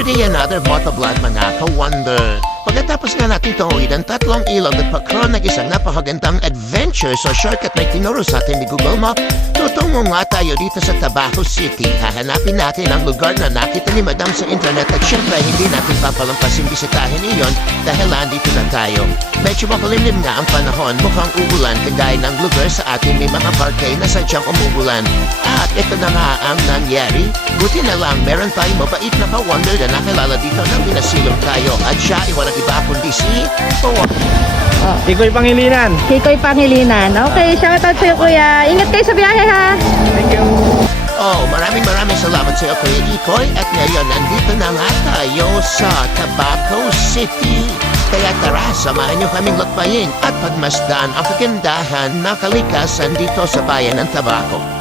Saturday another motovlog mga ka-wonder. Pagkatapos nga natin tuwid ang tatlong ilog at pakro ng isang napakagandang adventure so shortcut na tinuro sa atin ni Google Map, tutungo nga tayo dito sa Tabaco City. Hahanapin natin ang lugar na nakita ni Madam sa internet at syempre hindi natin papalampasin bisitahin iyon dahil nandito na tayo. Medyo makulimlim nga ang panahon, mukhang uulan kagaya ng lugar sa ating may mga parke na sadyang umuulan. At ito na nga ang nangyari. Buti na lang meron tayong mabait na ka-wonder na nakilala dito nang pinasilong tayo at siya walang iba kundi si Pawa. Iko'y Pangilinan. Kikoy Pangilinan. Okay, shoutout sa'yo kuya. Ingat kayo sa biyahe ha. Thank you. Oh, maraming maraming salamat sa iyo, Kuya Ikoy. At ngayon, nandito na nga tayo sa Tabaco City. Kaya tara, samahan niyo kaming lakbayin at pagmasdan ang kagandahan na kalikasan dito sa bayan ng Tabaco.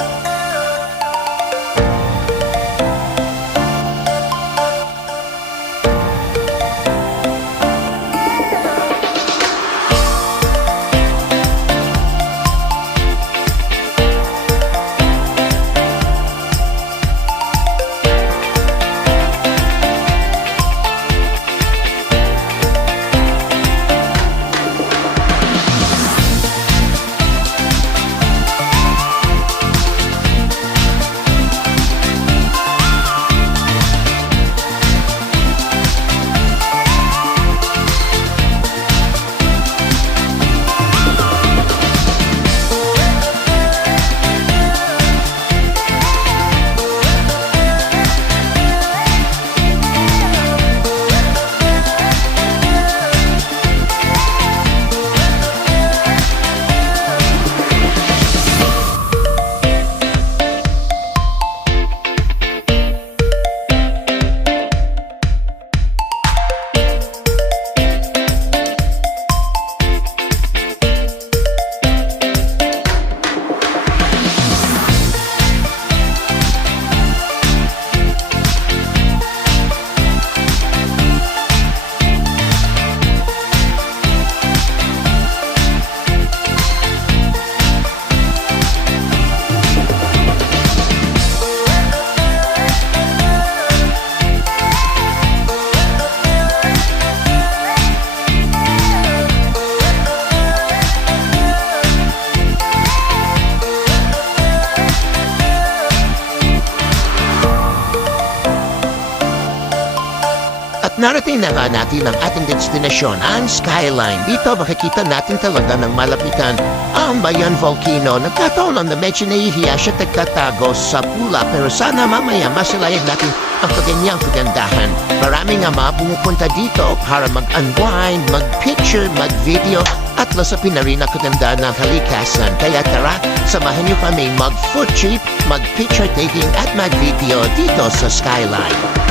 Narating na nga natin ang ating destinasyon, ang Skyline. Dito makikita natin talaga ng malapitan ang Bayan Volcano. Nagkataon lang na medyo nahihiya siya tagtatago sa pula pero sana mamaya masilayag natin ang kaganyang kagandahan. Marami nga mga pumupunta dito para mag-unwind, mag-picture, mag-video at lasapin na rin ang kaganda ng kalikasan. Kaya tara, samahan niyo kami mag-food trip, mag-picture taking at mag-video dito sa Skyline.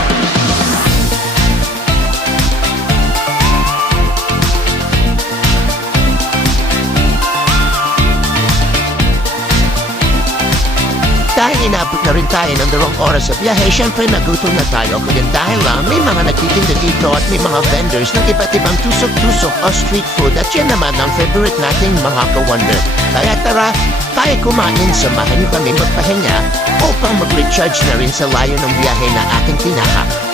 Inabot na rin tayo ng dalawang oras sa biyahe, syempre nagutom na tayo. Kaya dahil lang may mga nagtitinda dito at may mga vendors ng iba't ibang tusok-tusok o street food at yan naman ang favorite nating mga ka-wonder. Kaya tara, tayo kumain, samahan niyo kami magpahinga upang mag-recharge na rin sa layo ng biyahe na ating tinahak.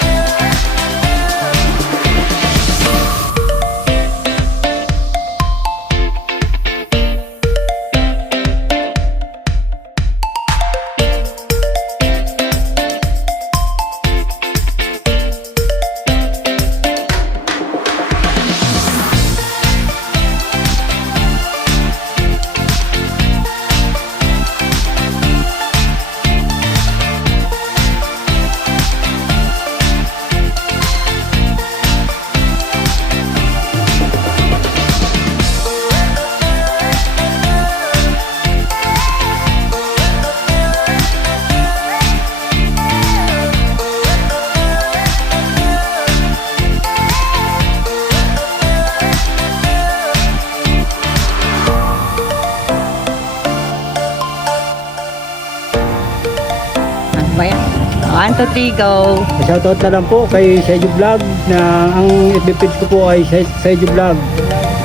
One, two, three, go. Shoutout na lang po kay Seju Vlog na ang FB page ko po ay Se- Seju Vlog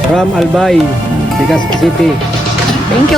from Albay, Legazpi City. Thank you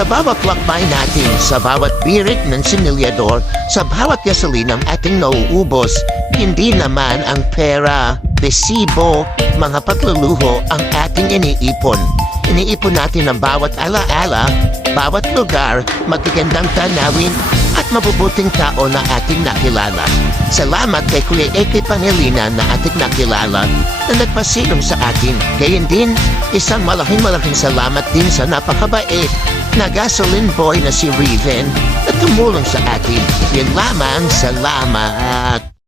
kuya. bawat lakbay natin, sa bawat birik ng sinilyador, sa bawat gasolinang ating nauubos, hindi naman ang pera, resibo, mga pagluluho ang ating iniipon. Iniipon natin ang bawat alaala, bawat lugar, magagandang tanawin, at mabubuting tao na ating nakilala. Salamat kay Kuya Eke Pangelina na ating nakilala na nagpasilong sa atin. Gayon din, isang malaking malaking salamat din sa napakabait na gasoline boy na si Riven na tumulong sa atin. Yun lamang, salamat.